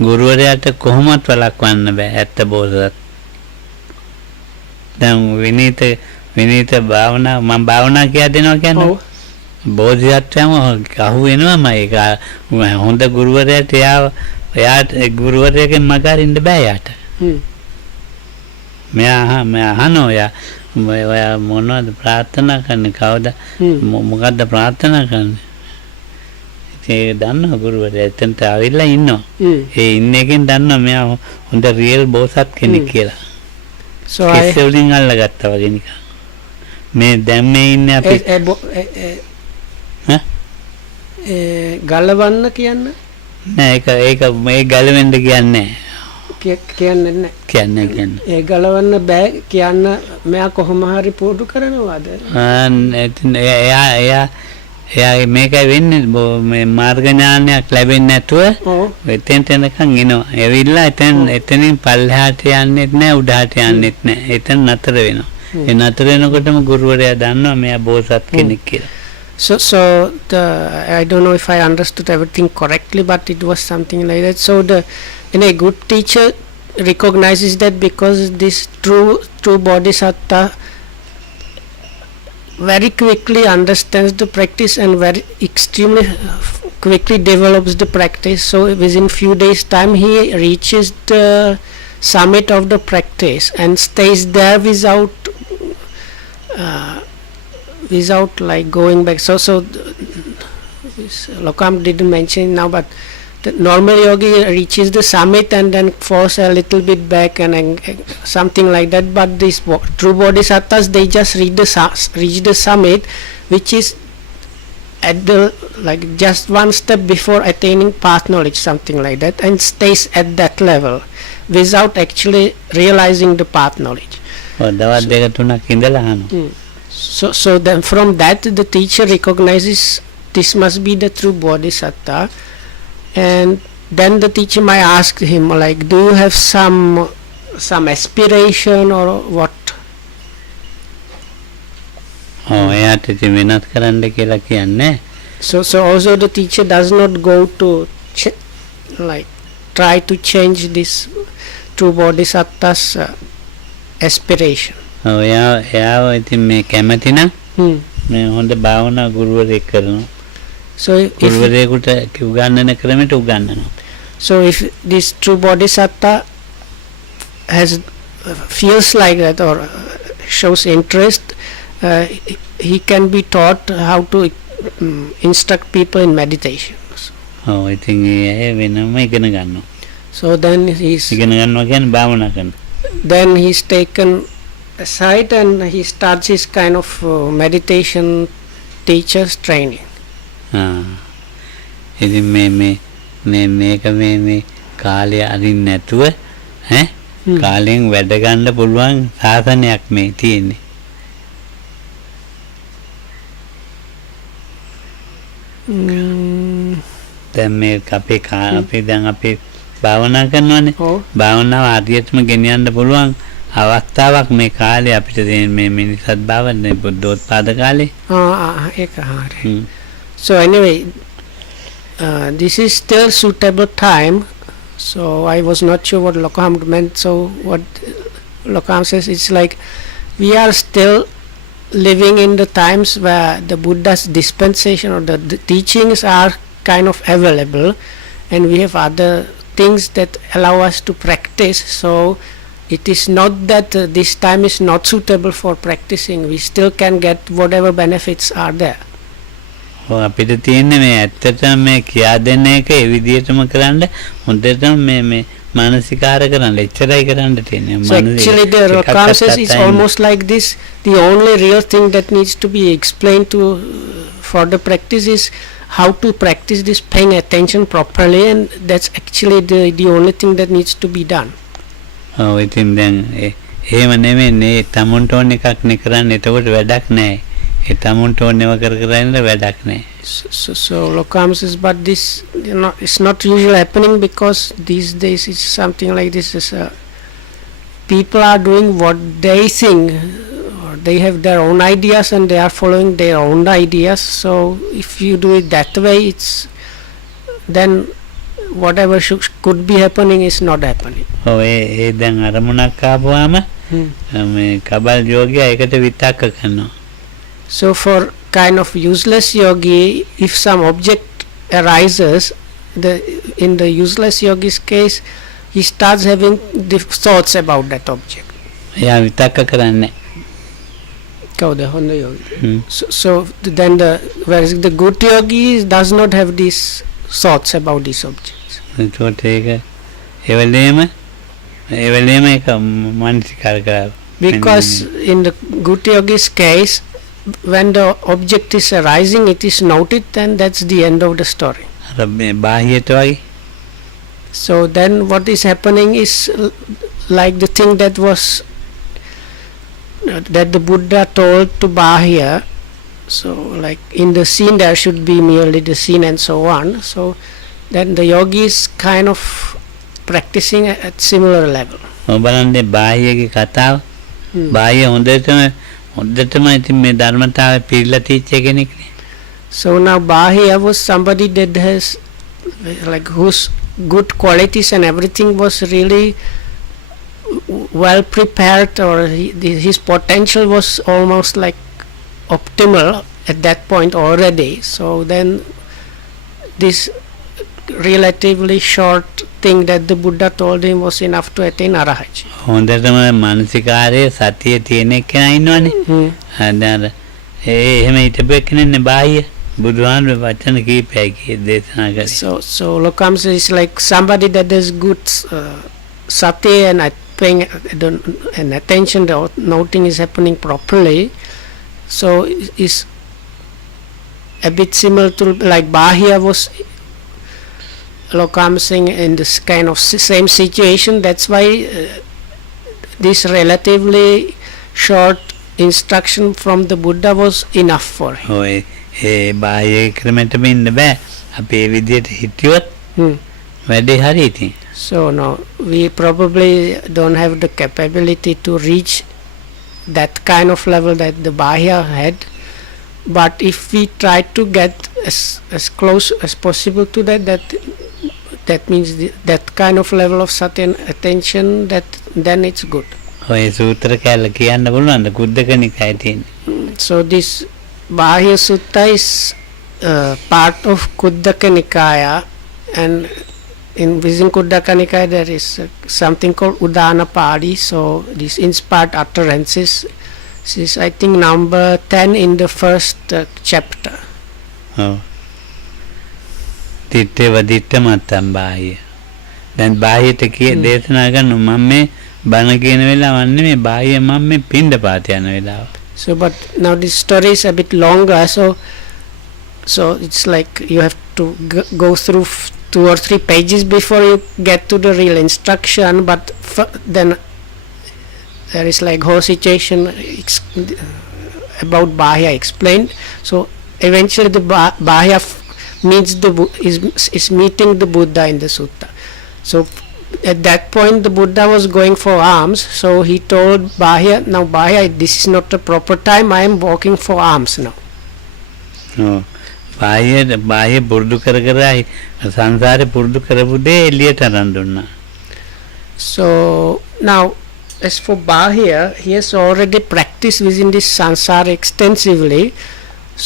ගුරුවරයාට කොහොමවත් වළක්වන්න බෑ ඇත්ත බෝසත්. දැන් විනීත භාවනා මම භාවනා කියා දෙනවා කියන්නේ බෝධිසත්වයම අහු වෙනවම ඒක හොඳ ගුරුවරයාට එයාට ගුරුවරයාගෙන් මග අරින්න බෑ යාට. මෙයා අහනවා ඔයා මොනවද ප්‍රාර්ථනා කරන්නේ කවුද මොකද්ද ප්‍රාර්ථනා කරන්නේ. ඒ දන්නවා ගුරුවරයා එතනට ආවිල්ලා ඉන්නවා. ඒ ඉන්න එකෙන් දන්නවා මෙයා හොඳ රියල් බෝසත් කෙනෙක් කියලා. So කෙසෙලින් අල්ලගත්තා වගේ නිකන්. මේ දැන් මේ ඉන්නේ අපි ගලවන්න කියන්න නෑ ඒක මේ ගලවෙන්න කියන්නේ කියන්නේ ඒ ගලවන්න බෑ කියන්න මෙයා කොහොම හරි පුරුදු කරනවාද? එයා මේකයි වෙන්නේ මේ මාර්ග ඥානයක් ලැබෙන්නේ නැතුව එතෙන්ට එනකන් එනවා. එවිල්ලා එතනින් පල්ලෙහාට යන්නෙත් නෑ උඩහාට යන්නෙත් නෑ. එතන නතර වෙනවා. ඒ නතර වෙනකොටම ගුරුවරයා දන්නවා මෙයා බෝසත් කෙනෙක් කියලා. So I don't know if I understood everything correctly, but it was something like that. So a good teacher recognizes that because this true bodhisattva very quickly understands the practice and very extremely quickly develops the practice. So within few days time he reaches the summit of the practice and stays there without without like going back. So Lokam didn't mention now, but the normal yogi reaches the summit and then falls a little bit back and something like that. But these true bodhisattvas, they just reach the summit, which is at the like just one step before attaining path knowledge, something like that, and stays at that level without actually realizing the path knowledge. දවස් දෙක තුනක් ඉඳලා අහනවා. So then from that the teacher recognizes this must be the true bodhisattva, and then the teacher might ask him like, do you have some aspiration or what? එයාට ඉතින් වෙනස් කරන්න කියලා කියන්නේ. So also the teacher does not go to like try to change this true bodhisattva's aspiration. එයාව ඉතින් මේ කැමති නම් මේ හොඳ භාවනා ගුරුවරයෙක් කරනවා. So ගුරුවරයෙකුට උගන්වන ක්‍රමයට උගන්වනවා. So if this true bodhisattva feels like that or shows interest, he can be taught how to instruct people in meditation. ඉතින් ඒ වෙනම ඉගෙන ගන්නවා. So then ඉගෙන ගන්නවා කියන්නේ භාවනා කරනවා. Then he's taken aside and he starts his kind of meditation teachers training. ඉතින් මේක මේ කාලය අරින්න නැතුව කාලයෙන් වැඩ ගන්න පුළුවන් සාසනයක් මේ තියෙන්නේ. දැන් මේ අපේ දැන් අපි භාවනා කරනවානේ. භාවනාව හරියටම ගෙනියන්න පුළුවන් අවස්ථාවක් මේ කාලේ අපිට තියෙන මේ මිනිස්සුත් භාවනේ බුද්ධෝත්පාද කාලේ. ඒක හරියි. So anyway, this is still suitable time. So I was not sure what Lokam meant. So what Lokam says, it's like we are still living in the times where the Buddha's dispensation or the teachings are kind of available, and we have other things that allow us to practice. So it is not that this time is not suitable for practicing. We still can get whatever benefits are there. අපිට තියෙන්නේ මේ ඇත්තටම මේ කියා දෙන්න එක ඒ විදිහටම කරන්න හොඳටම මේ මානසිකාර කරන්න එච්චරයි කරන්න තියෙන්නේ. So actually the Lokam says it's almost like this. The only real thing that needs to be explained to for the practice is how to practice this paying attention properly, and that's actually the only thing that needs to be done. ඉතින් දැන් එහෙම නෙමෙයි තමුන්ට ඕන එකක් නේ කරන්නේ. එතකොට වැඩක් නැහැ. ඒ තමුන්ට ඕනව කර ඉන්න වැඩක් නැහැ. So Lokam says, but this it's not usually happening because these days it's something like this is people are doing what they think, or they have their own ideas and they are following their own ideas. So if you do it that way, it's then whatever could be happening is not happening. ඒ දැන් අරමුණක් ආපුවාම මේ කබල් යෝගියා ඒකට විතක්ක කරනවා. So for kind of useless yogi, if some object arises, in the useless yogi's case, he starts having the thoughts about that object. එයා විතක්ක කරන්නේ. කවුද හොඳ yogi? So then whereas the good yogi does not have these thoughts about these objects. ඒකට ඒක එවලේම ඒක මානසිකාර කරා. Because in the good yogi's case, when the object is arising, it is noted, then that's the end of the story. So then what is happening is like the thing that was that the Buddha told to Bahya. So like in the scene there should be merely the scene and so on. So then the yogi is kind of practicing at similar level. බලන්නේ බාහියගේ කතාව බාහිය හොඳටම ඉතින් මේ ධර්මතාවය පිළිලා තීච්ච කෙනෙක් නේ. So now Bahya was somebody that has like whose good qualities and everything was really well prepared, or his potential was almost like optimal at that point already. So then this relatively short thing that the Buddha told him was enough to attain arahat. හොඳටම මානසිකාරයේ සතිය තියෙන කෙනා ඉන්නවනේ. දැන් එහෙම හිටපු කෙනෙන්නේ බාහිය බුදුහාමුදුරුවෝ වචන කීපයයි දේශනා කරේ. So Lokam says is like somebody that has good sati and paying and attention, the noting is happening properly. So is a bit similar to like Bahia was Lokam saying in this kind of same situation. That's why this relatively short instruction from the Buddha was enough for him. ඔය ඒ බාහිය ක්‍රමයටම ඉන්න බෑ. අපි ඒ විදිහට හිටියොත් වැඩේ හරි ඉතින්. So no, we probably don't have the capability to reach that kind of level that the Bahia had. But if we try to get as close as possible to that means that kind of level of sati and attention, then it's good. ඔය සූත්‍ර කැල කියන්න පුළුවන්ද කුද්දක නිකායේ තියෙන. So this Bahia Sutta is part of Kuddaka Nikaya, and in within Kuddaka Nikaya there is something called Udana Padi. So this inspired utterances. This is I think number 10 in the first chapter. ඔව්. තිත්තේ වදිත්ත මත්තම් බාහිය. දැන් බාහියට කිය දේශනා කරන මම මේ බණ කියන වෙලාව නෙමෙයි බාහිය මම මේ පින්ඩපාත යන වෙලාව. So but now this story is a bit longer, so it's like you have to go through 2 or 3 pages before you get to the real instruction, but then there is like whole situation about Bahia explained. So eventually the Bahia meets is meeting the Buddha in the sutta. So at that point the Buddha was going for alms, so he told Bahia, now Bahia, this is not the proper time, I am walking for alms now. ඔව්. බාහිය පුරුදු කර සංසාරේ පුරුදු කරපු දේ එළියට අරන් දුන්නා. So now as for Bahia, he has already practiced within this sansara extensively.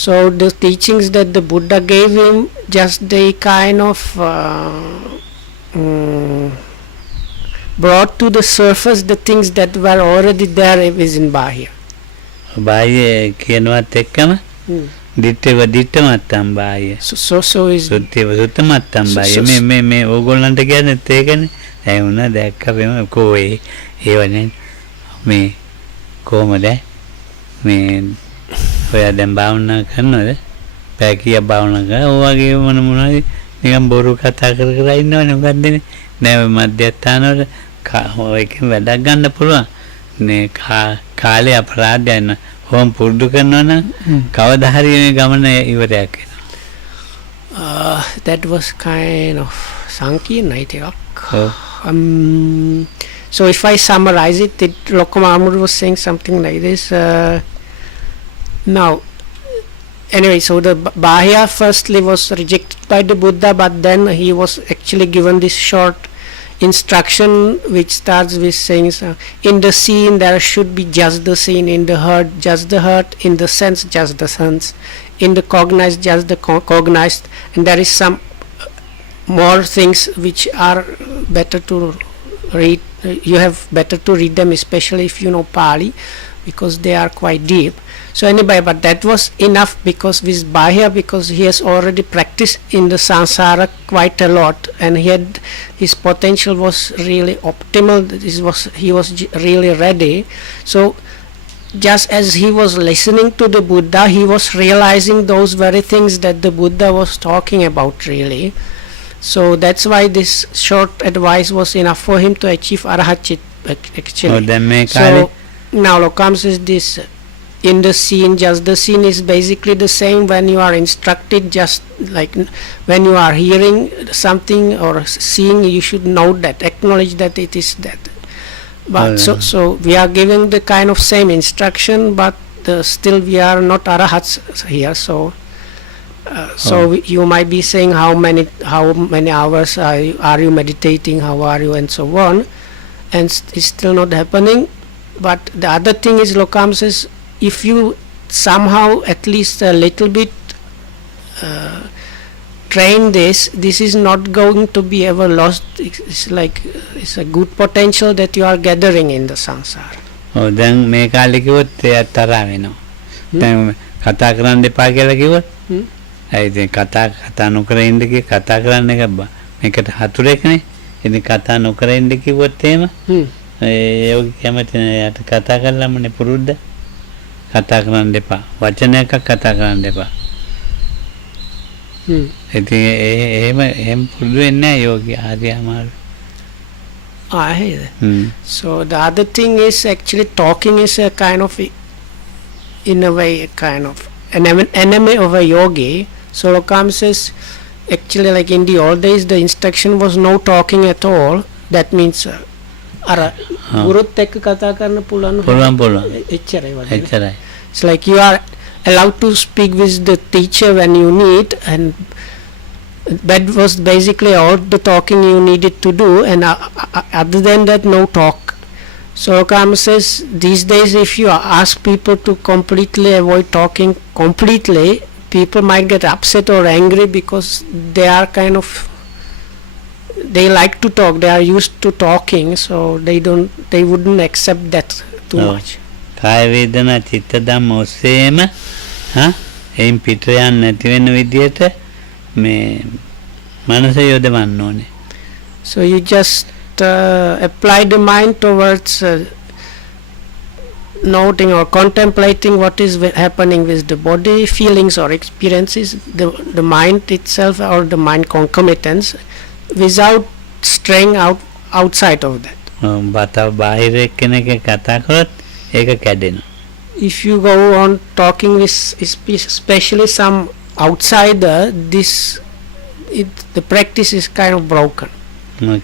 So the teachings that the Buddha gave him, just they kind of brought to the surface the things that were already there within Bahia. Bahiya කියනවත් එක්කම දිත්තේ වදිත්ත මත්තම් Bahiya. So is සුත්තේ වසුත්ත මත්තම් Bahiya. මේ ඕගොල්ලන්ට කියන්නේත් ඒකනේ. දැන් උනා දැක්කපෙම කොහේ ඒවනේ මේ කොහමද මේ ඔයා දැන් භාවනා කරනවද? පැකිය භාවනා කරා. ඔය වගේ මොනවද නිකන් බොරු කතා කර ඉන්නවනේ මොකද්දනේ. නෑ මධ්‍යස්ථාන වල ඔයකින් වැඩක් ගන්න පුළුවන්. නේ කාලේ අපරාධය යන හොම් පුරුදු කරනවා නම් කවදා හරි මේ ගමන ඉවරයක් වෙනවා. That was kind of සංකීර්ණයි ටිකක්. So if I summarize it, Lokam Amur was saying something like this. Now, anyway, so the Bahia firstly was rejected by the Buddha, but then he was actually given this short instruction which starts with saying, in the seen there should be just the seen, in the heard just the heard, in the sense just the sense, in the cognized just the cognized, and there is some more things which are better to read. You have better to read them, especially if you know Pali, because they are quite deep. So anyway, but that was enough because with Bahia, because he has already practiced in the samsara quite a lot, and his potential was really optimal. He was really ready. So just as he was listening to the Buddha, he was realizing those very things that the Buddha was talking about really. So that's why this short advice was enough for him to achieve arahat actually. So now Lokam says this, in the scene, just the scene is basically the same when you are instructed, just like when you are hearing something or seeing, you should know that, acknowledge that it is that. But so we are giving the kind of same instruction, but still we are not arahats here. So you might be saying how many hours are you meditating, how are you, and so on, and it's still not happening. But the other thing is, Lokam says, if you somehow at least a little bit train this, this is not going to be ever lost. It's like it's a good potential that you are gathering in the samsara. ඔව් දැන් මේ කාලේ කිව්වොත් එයා තරහ වෙනවා. දැන් කතා කරන්න එපා කියලා කිව්වොත් ඇයි ඉතින් කතා නොකර ඉන්න කිය කතා කරන්න එක මේකට හතුරෙක්නේ. ඉතින් කතා නොකර ඉන්න කිව්වොත් එහෙම යෝගී කැමති නෑ. යාට කතා කරලාමනේ පුරුද්ද. කතා කරන්න එපා. වචනයක් කතා කරන්න එපා. ඉතින් එහෙම පුරුදු වෙන්නේ නෑ යෝගී ආර්යමාරු. I hear that. So the other thing is actually talking is a kind of, in a way, a kind of an enemy of a yogi. So Lokam says, actually, like in the old days, the instruction was no talking at all. That means, ගුරුත් එක්ක කතා කරන්න පුළුවන්. එච්චරයි. It's like you are allowed to speak with the teacher when you need, and that was basically all the talking you needed to do, and other than that, no talk. So Lokam says, these days if you ask people to completely avoid talking completely, people might get upset or angry because they are kind of, they like to talk, they are used to talking, so they wouldn't accept that too much. කාය වේදනා චිත්ත ධම්ම ඔස්සේම එයින් පිට යන්නේ නැති වෙන විදියට මේ මනස යොදවන්න ඕනේ. So you just apply the mind towards noting or contemplating what is happening with the body, feelings or experiences, the mind itself or the mind concomitants, without straying outside of that. බාහිර කෙනෙක් කතා කරොත් ඒක කැඩෙනවා. If you go on talking with especially some outsider, the practice is kind of broken.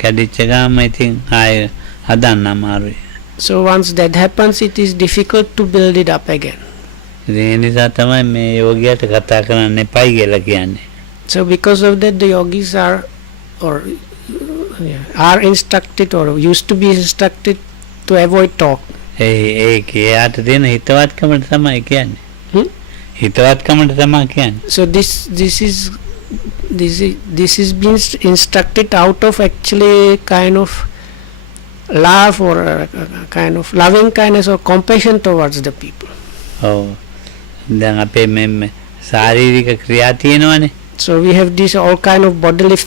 කැඩිච්ච ගාම ඉතින් ආය හදන්න අමාරුයි. So once that happens, it is difficult to build it up again. ඒ නිසා තමයි මේ යෝගියට කතා කරන්න එපයි කියලා කියන්නේ. So because of that, the yogis are instructed or used to be instructed to avoid talk. ඒක එයාට දෙන හිතවත්කමට තමයි කියන්නේ. හිතවත්කමට තමයි කියන්නේ. So this is being instructed out of actually kind of love or kind of loving kindness or compassion towards the people. ඔව්. දැන් අපේ මේ ශාරීරික ක්‍රියා තියෙනවනේ. So we have these all kind of bodily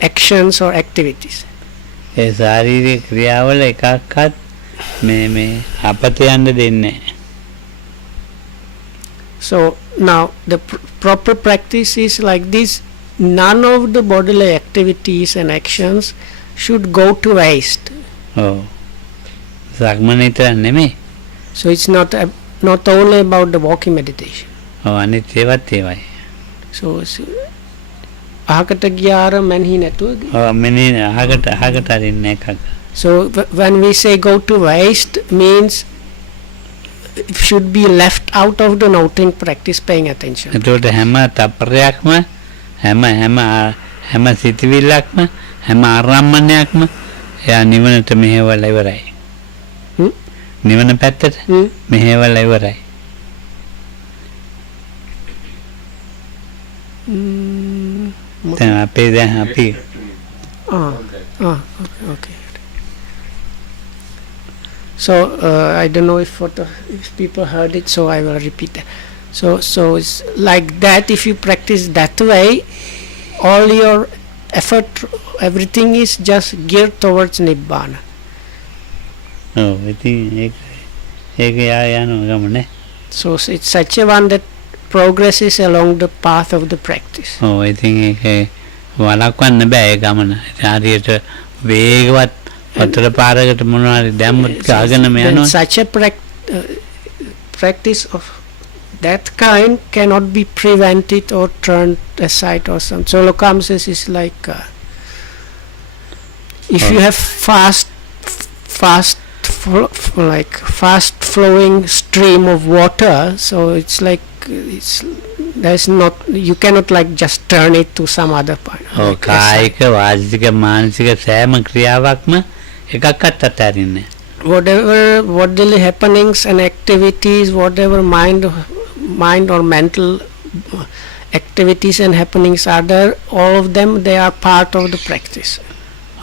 actions or activities. ඒ ශාරීරික ක්‍රියාවල එකක්වත් මේ අපත යන්න දෙන්නේ නැහැ. So now the proper practice is like this: none of the bodily activities and actions should go to waste. ඔව්. සක්මන විතර නෙමෙයි. So it's not only about the walking meditation. ඔව් අනිත් ඒවත් ඒවයි. So අහකට ගියාර මැනහි නැතුව. ඔව් මෙනි අහකට අරින්න එකක්. So when we say go to waste, means it should be left out of the noting practice, paying attention. එතකොට හැම තප්පරයක්ම හැම සිතවිල්ලක්ම හැම ආරම්මණයක්ම එයා නිවනට මෙහෙවලා ඉවරයි. නිවන පැත්තට මෙහෙවලා ඉවරයි. දැන් අපි okay. So I don't know if people heard it, so I will repeat that. So it's like that. If you practice that way, all your effort, everything is just geared towards nibbana. Oh, So it's such a one that progresses along the path of the practice. Oh, I think වලක්වන්න බෑ ඒ ගමන. හරියට වේගවත් වතුර පාරකට මොනවාරි දැම්මත් ගාගෙන යනවා. Such a practice of that kind cannot be prevented or turned aside or something. So Lokam says it's like if you have fast flowing stream of water, so it's like you cannot like just turn it to some other point. කායික වාචික මානසික සෑම ක්‍රියාවක්ම එකක්වත් අතරින්නේ. Whatever bodily happenings and activities, whatever mind or mental activities and happenings are there, all of them, they are part of the practice.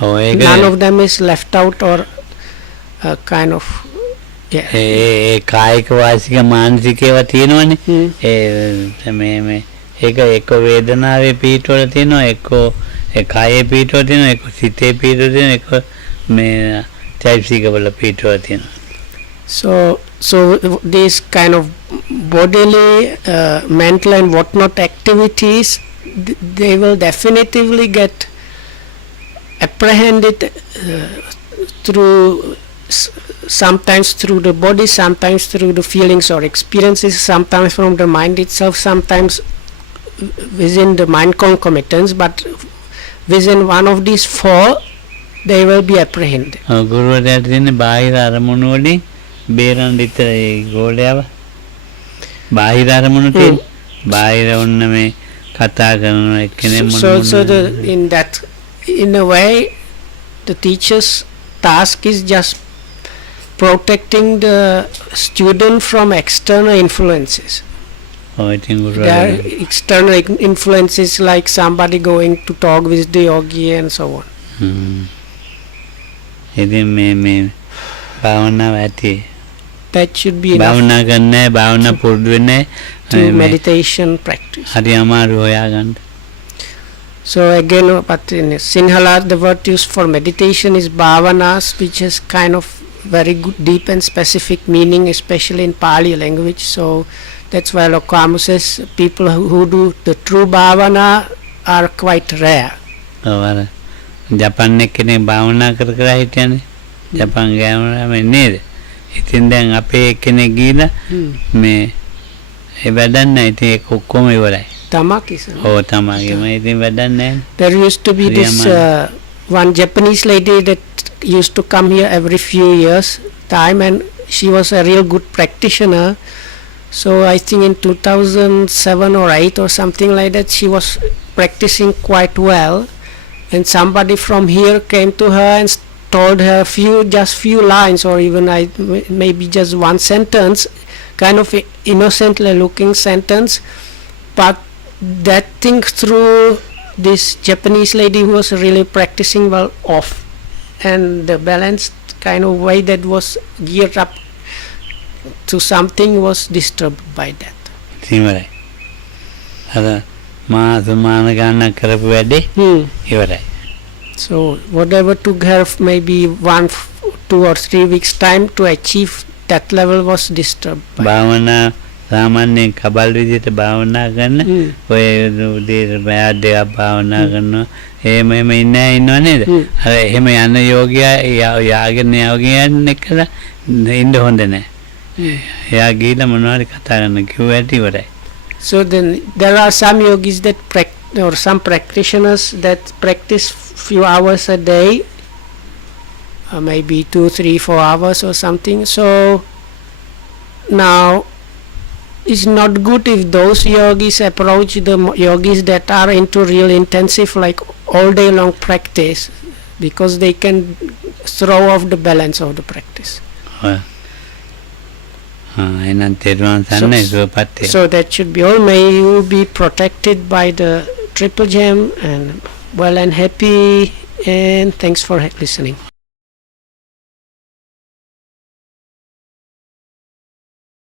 ඔව් ඒක None of them is left out or kind of, yeah. ඒ කායික වාසික මානසික ඒවා තියෙනවනේ. මේ ඒක එක්ක වේදනාවේ පීඨවල තියෙනවා, එක්ක ඒ කායේ පීඨවල තියෙනවා, එක්ක සිතේ පීඨවල තියෙනවා, එක්ක මේ චෛතසිකවල පීඨවල තියෙනවා. So these kind of bodily, mental and whatnot activities, they will definitively get apprehended through sometimes through the body, sometimes through the feelings or experiences, sometimes from the mind itself, sometimes within the mind concomitants, but within one of these four they will be apprehended. ගුරුවරයාට දෙන්නේ බාහිර අරමුණු වලින් බේරන්න විතරයි ගෝලයාව. බාහිර අරමුණු තියෙන බාහිර ඔන්න මේ කතා කරන එක්කෙනෙක් in a way the teacher's task is just protecting the student from external influences. There are external influences like somebody going to talk with the yogi and so on. ඉතින් මේ භාවනාව ඇති. That should be enough භාවනා කරන්නේ භාවනා පුරුදු වෙන්නේ to meditation practice. හරි අමාරු හොයාගන්න. So again, but in Sinhala the word used for meditation is bhavanas, which is kind of very good, deep and specific meaning, especially in Pali language. So that's why Lokamu says people who do the true bhavana are quite rare. ඔව් ජපාන් එක්කනේ භාවනා කර හිටියනේ. ජපාන් ගෑනුම නේද? ඉතින් දැන් අපේ එක්කෙනෙක් ගිහලා මේ ඒ වැඩක් නැහැ. ඉතින් ඒක ඔක්කොම ඉවරයි. Tamakis. ඔව් තමයිම ඉතින් වැඩක් නැහැ. There used to be this one Japanese lady that used to come here every few years time, and she was a real good practitioner. So I think in 2007 or 8 or something like that, she was practicing quite well, and somebody from here came to her and told her just few lines, or even maybe just one sentence, kind of innocently looking sentence, but that thing through this Japanese lady who was really practicing well off, and the balanced kind of way that was geared up to something was disturbed by that. ඉවරයි. අර මාන ගන්න කරපු වැඩේ ඉවරයි. So whatever took her maybe 1, 2 or 3 weeks time to achieve that level was disturbed. භාවනා සාමාන්‍යයෙන් කබල් විදිහට භාවනා කරන ඔය උදේ බෑඩ් එක භාවනා කරනවා එහෙම ඉන්නව නේද? අර එහෙම යන යෝගියා යාගෙන යෝගියන් එක්කලා ඉන්න හොඳ නැහැ. එයා ගිහලා මොනවාරි කතා කරන්න කිව්වට ඉවරයි. So then there are some yogis that or some practitioners that practice few hours a day, maybe 2, 3, 4 hours or something. So now it's not good if those yogis approach the yogis that are into real intensive, like all day long practice, because they can throw off the balance of the practice. So that should be all. May you be protected by the Triple Gem and well and happy, and thanks for listening.